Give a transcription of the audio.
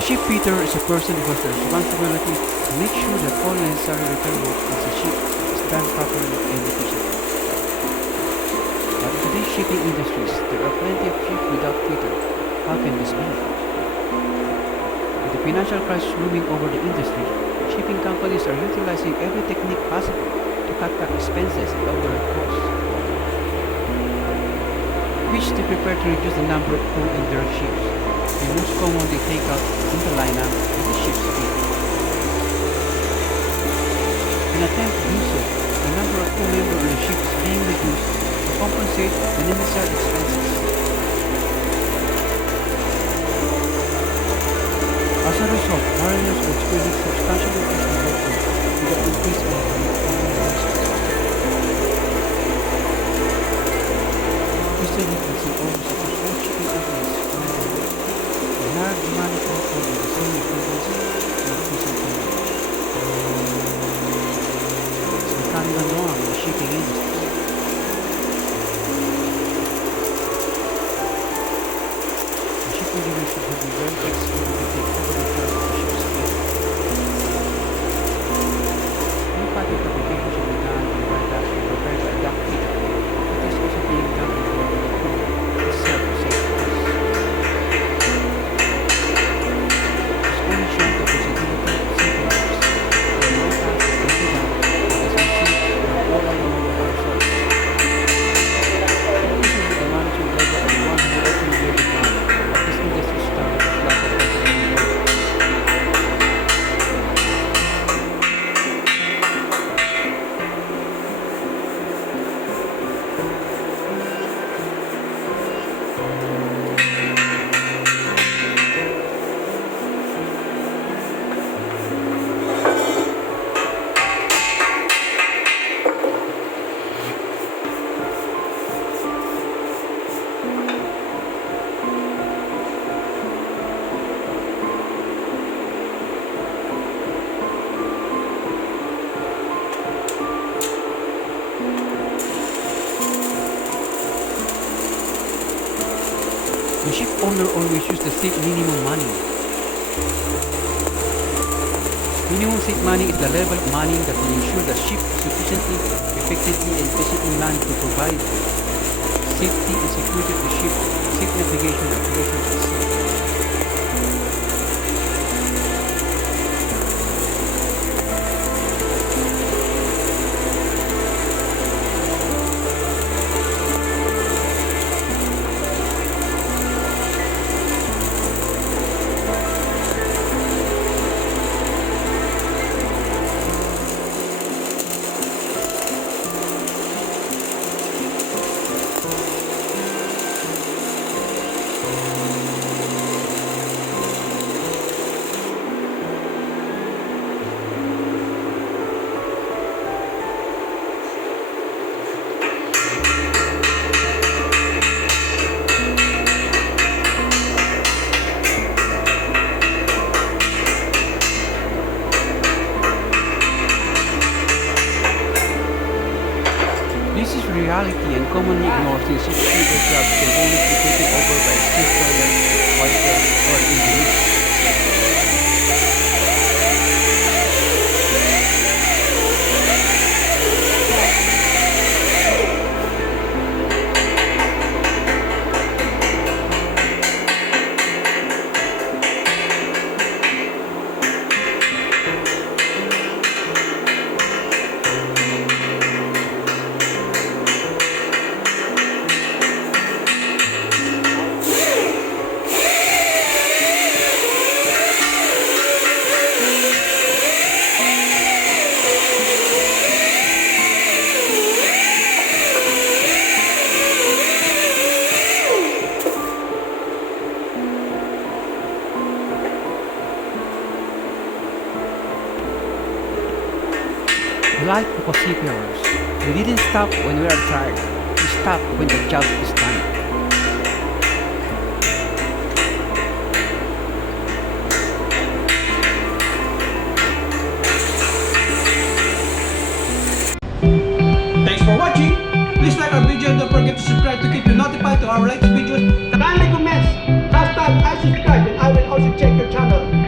A shipfitter is a person who has the responsibility to make sure that all necessary repair work on the ship is done properly and efficiently. But in today's shipping industries, there are plenty of ships without fitter. How can this be? With the financial crisis looming over the industry, shipping companies are utilizing every technique possible to cut back expenses and overhead costs, which they prepare to reduce the number of crew in their ships. The most commonly take out in the lineup is the ship's fleet. In attempt to do so, the number of crew members on the ship is being reduced to compensate the necessary expenses. As a result, mariners are experiencing substantial increase in workload with an increase in resources. This is witnessing almost across all shipping companies around the world. The higher demand for workload with the same improvements and increasing payment. It's becoming a norm in the shipping industry. The shipping division should be very flexible to take over the charge of the ship's fleet. New pattern fabrication should be done in write-ups and prepared by a dock fitter. It is also being done in work with the crew itself to save costs. It's only shown the possibility of saving costs. There are no tasks that can be done as we see we are all alone with ourselves. Focusing with the management level and the one who will open the demand of this industry standard of lack of personnel. The ship owner always use the state minimum money. Minimum state money is the level of money that will ensure the ship is sufficiently, effectively, and efficiently manned to provide safety and security of the ship, safe navigation and operation at sea. This is reality and commonly ignored since shipbuilder jobs can only be taken over by a shipbuilder, whiter, or engineer. Life of seafarers. We didn't stop when we are tired. We stop when the job is done. Thanks for watching. Please like our video and don't forget to subscribe to keep you notified to our latest videos. Kindly comments. #I subscribe and I will should check your channel.